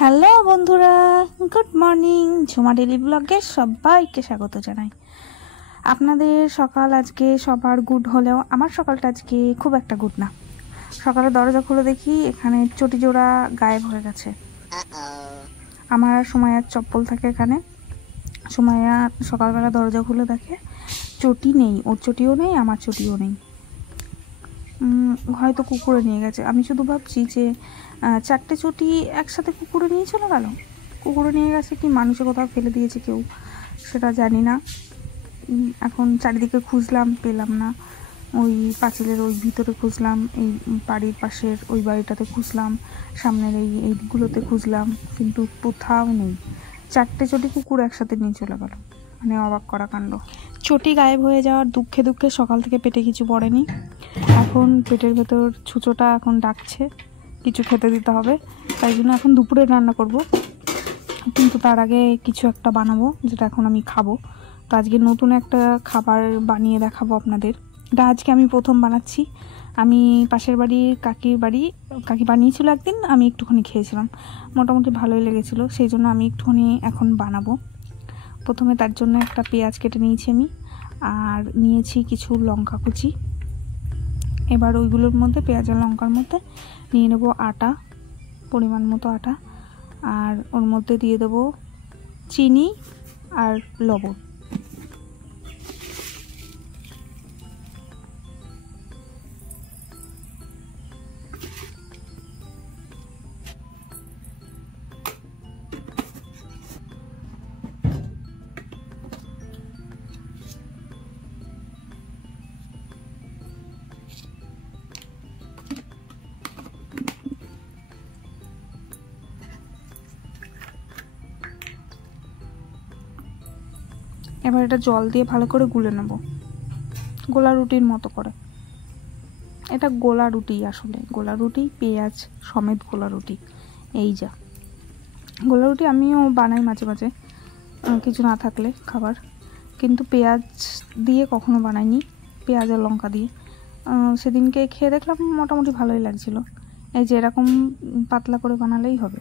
Hello বন্ধুরা, good morning. Jhuma daily ব্লগে সবাইকে স্বাগত জানাই। আপনাদের সকাল আজকে সবার গুড হলেও আমার সকালটা আজকে খুব একটা গুড না। সকালে দরজা খুলে দেখি এখানে চটি জোড়া গায়েব হয়ে গেছে। আমার সুমাইয়ার চপ্পল থাকে এখানে। সুমাইয়া সকালবেলা দরজা খুলে দেখে চটি নেই, ওর চটিও নেই, আমার চটিও নেই। হয়তো কুকুরে নিয়ে গেছে। আমি শুধু ভাবছি যে 4টে চটি একসাথে কুকুরে নিয়ে চলে গেল। কুকুরে নিয়ে গেছে কি মানুষে কোথাও ফেলে দিয়েছে কেউ, সেটা জানি না। এখন চারিদিকে খুঁজলাম, পেলাম না। ওই পাঁচিলের ওই ভিতরে খুঁজলাম, এই বাড়ির পাশের ওই বাড়িটাতে খুঁজলাম, সামনের এইগুলোতে খুঁজলাম, কিন্তু কোথাও নেই। 4টে চটি কুকুর একসাথে নিয়ে চলে গেল, মানে অবাক করা কাণ্ড। চটি গায়েব হয়ে যাওয়ার দুঃখে দুঃখে সকাল থেকে পেটে কিছু পড়েনি। এখন পেটের ভেতর ছুঁচোটা এখন ডাকছে, কিছু খেতে দিতে হবে। তাই জন্য এখন দুপুরে রান্না করব, কিন্তু তার আগে কিছু একটা বানাবো যেটা এখন আমি খাবো। তো আজকে নতুন একটা খাবার বানিয়ে দেখাবো আপনাদের। এটা আজকে আমি প্রথম বানাচ্ছি। আমি পাশের বাড়ির কাকি বানিয়েছিল একদিন, আমি একটুখানি খেয়েছিলাম, মোটামুটি ভালোই লেগেছিলো। সেই জন্য আমি একটুখানি এখন বানাবো। প্রথমে তার জন্য একটা পেঁয়াজ কেটে নিয়েছি আমি, আর নিয়েছি কিছু লঙ্কা কুচি। এবার ওইগুলোর মধ্যে, পেঁয়াজ আর লঙ্কার মধ্যে নিয়ে নেবো আটা, পরিমাণ মতো আটা, আর ওর মধ্যে দিয়ে দেবো চিনি আর লবণ। এবার এটা জল দিয়ে ভালো করে গুলে নেব, গোলা রুটির মতো করে। এটা গোলা রুটি, আসলে গোলা রুটি, পেঁয়াজ সমেত গোলা রুটি। এই যা গোলা রুটি আমিও বানাই মাঝে মাঝে, কিছু না থাকলে খাবার, কিন্তু পেঁয়াজ দিয়ে কখনো বানাইনি, পেঁয়াজ আর লঙ্কা দিয়ে। সেদিনকে খেয়ে দেখলাম মোটামুটি ভালোই লাগছিল। এই যে এরকম পাতলা করে বানালেই হবে।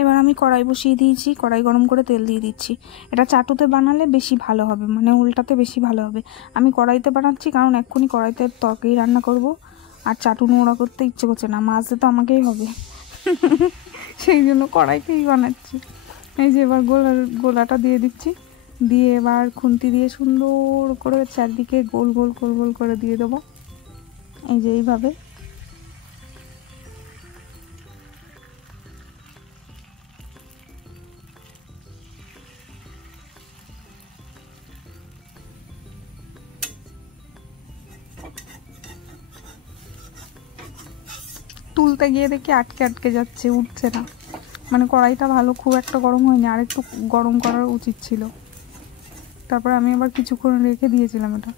এবার আমি কড়াই বসিয়ে দিয়েছি, কড়াই গরম করে তেল দিয়ে দিচ্ছি। এটা চাটুতে বানালে বেশি ভালো হবে, মানে উল্টাতে বেশি ভালো হবে। আমি কড়াইতে বানাচ্ছি কারণ এক্ষুনি কড়াইতে তরকারি রান্না করব, আর চাটু নোংরা করতে ইচ্ছে করছে না, মাজতে তো আমাকেই হবে। সেই জন্য কড়াইতেই বানাচ্ছি। এই যে এবার গোলাটা দিয়ে দিচ্ছি, দিয়ে এবার খুন্তি দিয়ে সুন্দর করে চারদিকে গোল গোল গোল গোল করে দিয়ে দেবো। এই যে এইভাবে। তুলতে গিয়ে দেখি আটকে আটকে যাচ্ছে, উঠছে না। মানে কড়াইটা ভালো খুব একটা গরম হয়নি, আর একটু গরম করার উচিত ছিল। তারপর আমি আবার কিছুক্ষণ রেখে দিয়েছিলাম এটা।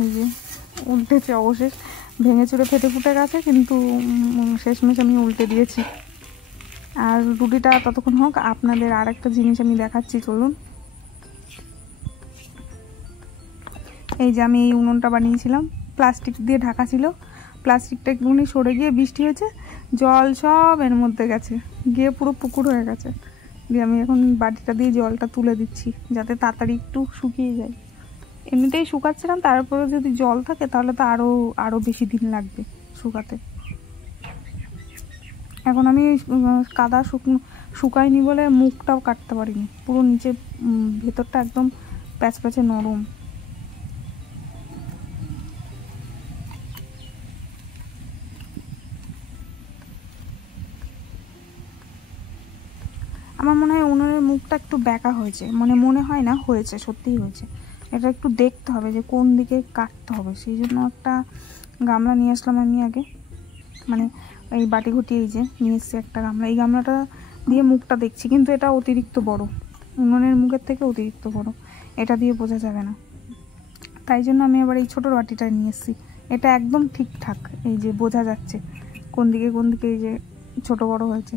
এই যে উল্টেছে, অবশেষ ভেঙে চুরে ফেটে ফুটে গেছে, কিন্তু শেষমেশ আমি উল্টে দিয়েছি। আর রুটিটা ততক্ষণ হোক, আপনাদের আর একটা জিনিস আমি দেখাচ্ছি, চলুন। এই যে আমি এই উনুনটা বানিয়েছিলাম, প্লাস্টিক দিয়ে ঢাকা ছিল, প্লাস্টিকটা একটুখানি সরে গিয়ে বৃষ্টি হয়েছে, জল সব এর মধ্যে গেছে, গিয়ে পুরো পুকুর হয়ে গেছে। দিয়ে আমি এখন বাটিটা দিয়ে জলটা তুলে দিচ্ছি যাতে তাড়াতাড়ি একটু শুকিয়ে যায়। এমনিতেই শুকাচ্ছিলাম, তারপরে যদি জল থাকে তাহলে তো আরও বেশি দিন লাগবে শুকাতে। এখন আমি কাদা শুকায়নি বলে মুখটাও কাটতে পারিনি, পুরো নিচে ভেতরটা একদম প্যাচপ্যাচে নরম। আমার মনে হয় উনুনের মুখটা একটু বেঁকা হয়েছে, মানে মনে হয় না, হয়েছে, সত্যিই হয়েছে। এটা একটু দেখতে হবে যে কোন দিকে কাটতে হবে, সেই জন্য একটা গামলা নিয়ে আসলাম আমি আগে, মানে এই বাটি ঘটি এই যে নিয়ে এসছি একটা গামলা, এই গামলাটা দিয়ে মুখটা দেখছি, কিন্তু এটা অতিরিক্ত বড়, উনুনের মুখের থেকে অতিরিক্ত বড়, এটা দিয়ে বোঝা যাবে না, তাই জন্য আমি আবার এই ছোটো বাটিটা নিয়ে এসেছি। এটা একদম ঠিকঠাক, এই যে বোঝা যাচ্ছে কোন দিকে এই যে ছোট বড় হয়েছে।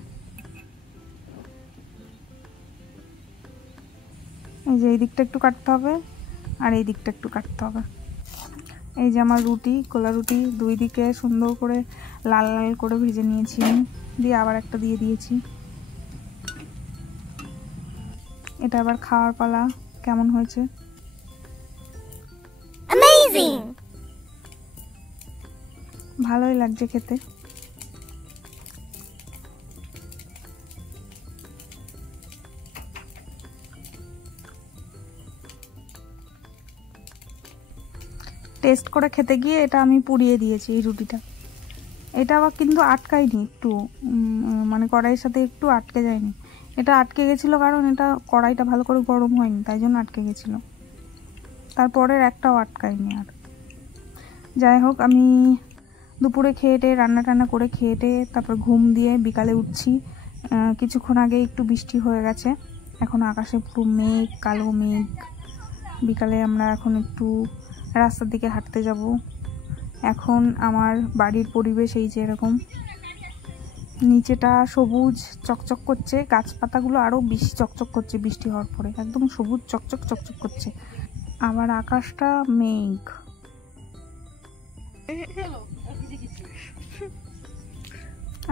এই যে এই দিকটা একটু কাটতে হবে আর এই দিকটা একটু কাটতে হবে। এই যে আমার রুটি, কোলা রুটি, দুই দিকে সুন্দর করে লাল লাল করে ভেজে নিয়েছি, দিয়ে আবার একটা দিয়ে দিয়েছি। এটা আবার খাওয়ার পালা, কেমন হয়েছে? ভালোই লাগছে খেতে। টেস্ট করে খেতে গিয়ে এটা আমি পুড়িয়ে দিয়েছি এই রুটিটা। এটা আবার কিন্তু আটকায়নি, একটু মানে কড়াইয়ের সাথে একটু আটকে যায়নি। এটা আটকে গেছিলো কারণ এটা কড়াইটা ভালো করে গরম হয়নি, তাই জন্য আটকে গেছিলো। তারপরের একটাও আটকায়নি। আর যাই হোক, আমি দুপুরে খেয়ে টেয়ে রান্না টান্না করে খেয়ে টেয়ে তারপর ঘুম দিয়ে বিকালে উঠছি। কিছুক্ষণ আগে একটু বৃষ্টি হয়ে গেছে, এখন আকাশে পুরো মেঘ, কালো মেঘ। বিকালে আমরা এখন একটু রাস্তার দিকে হাঁটতে যাব। এখন আমার বাড়ির পরিবেশ এই যে এরকম, নিচেটা সবুজ চকচক করছে, গাছপাতাগুলো আরও বেশি চকচক করছে বৃষ্টি হওয়ার পরে, একদম সবুজ চকচক চকচক করছে। আবার আকাশটা মেঘ।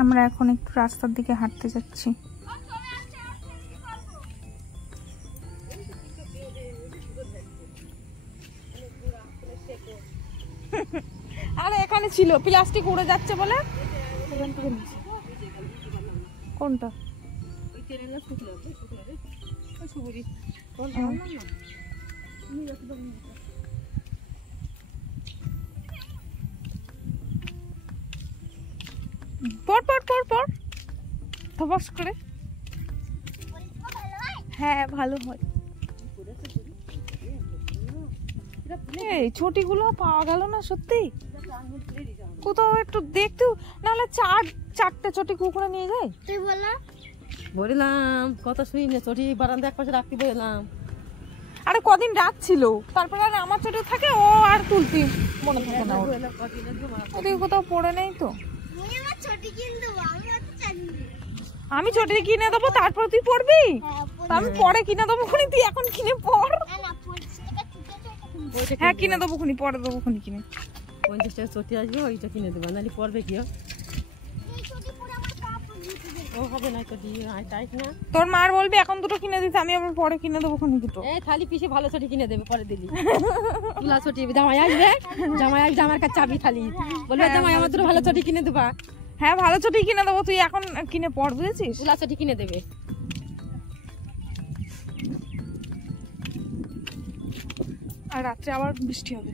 আমরা এখন একটু রাস্তার দিকে হাঁটতে যাচ্ছি। আরে এখানে ছিল, প্লাস্টিক উড়ে যাচ্ছে বলে কোনটা পর পর পর পর ধপাস করে। হ্যাঁ ভালো হয়। এই ছোটিগুলো পাওয়া গেল না সত্যি, কোথাও একটু দেখতেও, নাহলে চারটে চটি কুকুরে নিয়ে যায়। তুই বললাম কথা শুনি না, চটি বারান্দা এক পাশে রাখতে বললাম। আরে কদিন রাখছিল, তারপরে আর আমার চটি থাকে, ও আর তুলতি মনে থাকে না, ওদিকে কোথাও পড়ে নেই তো। আমি চটি কিনে দেবো, তারপর তুই পড়বি। আমি পরে কিনে দেবো, তুই এখন কিনে পড়। হ্যাঁ কিনে দেবো, পরে দেবো কিনে। 50 টাকা চটি আসবে, ওইটা কিনে দেবো, নাহলে পড়বে কি? ও হবে না চটি, টাইট না। তোর মার বলবি এখন দুটো কিনে দিতে, আমি আবার পরে কিনে দেবো দুটো। এই থালি পিসে ভালো চটি কিনে দেবে, পরে দিলি তুলা চটি। জামাই আসবে, জামার কাছে চাবি থালি বলবে জামাই আমার তোর ভালো চটি কিনে দেবা। হ্যাঁ ভালো চটি কিনে দেবো, তুই এখন কিনে পড়, বুঝেছিস? তুলা চটি কিনে দেবে। আর রাত্রে আবার বৃষ্টি হবে।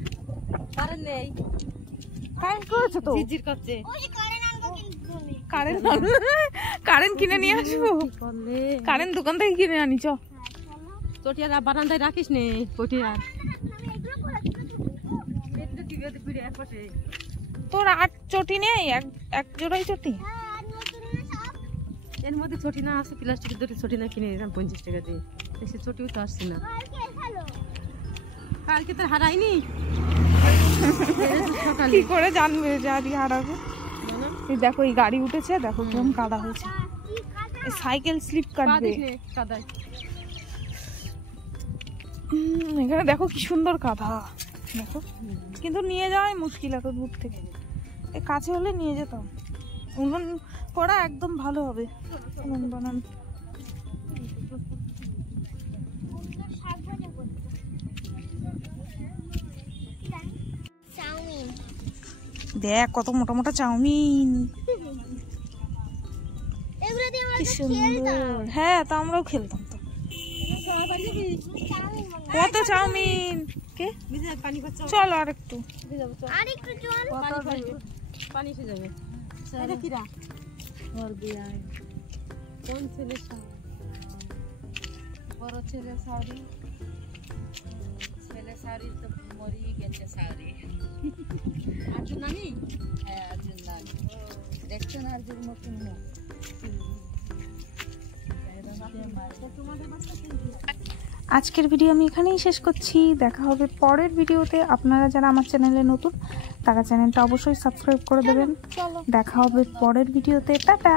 কারেন্ট নেই, কারেন্ট করেছে তো, ঝিরঝির করছে। কারেন্ট কিনে নিয়ে আসবো, কারেন্ট দোকান থেকে কিনে আনি। চটি আর বারান্দায় রাখিস নে, চটি আর তোর 8 চটি নেই, এক জোড়াই চটি। এর মধ্যে চটি না আছে, প্লাস্টিকের দুটো চটি না কিনে দিলাম 50 টাকা দিয়ে, সে চটিও তো আসছে না। কালকে তো হারাইনি, কি করে জানবে যে আজকে হারাবো? এই দেখো এই গাড়ি উঠেছে, দেখো কেমন কাদা হয়েছে, সাইকেল স্লিপ কাটবে কাদায়। এখানে দেখো কি সুন্দর কাদা, দেখো। কিন্তু নিয়ে যাওয়াই মুশকিল এত দূর থেকে, এই কাছে হলে নিয়ে যেতাম। উনুন করা একদম ভালো হবে, উনুন বানান। দেখ কত মোটা মোটা চাউমিন, কি সুন্দর। হ্যাঁ তা আমরাও খেলতাম তো, কত চাউমিন। কে চলো আর একটু পানি এসে যাবে। এটা কিরা কোন ছেলে বড় ছেলে শাড়ি তো মরিয়ে গেছে শাড়ি। আর্জুন নানি হ্যাঁ অর্জুন নানি দেখছেন অর্জুন নতুন মুখ। আজকের ভিডিও আমি এখানেই শেষ করছি। দেখা হবে পরের ভিডিওতে। আপনারা যারা আমার চ্যানেলে নতুন তারা চ্যানেলটা অবশ্যই সাবস্ক্রাইব করে দেবেন। দেখা হবে পরের ভিডিওতে। টাটা।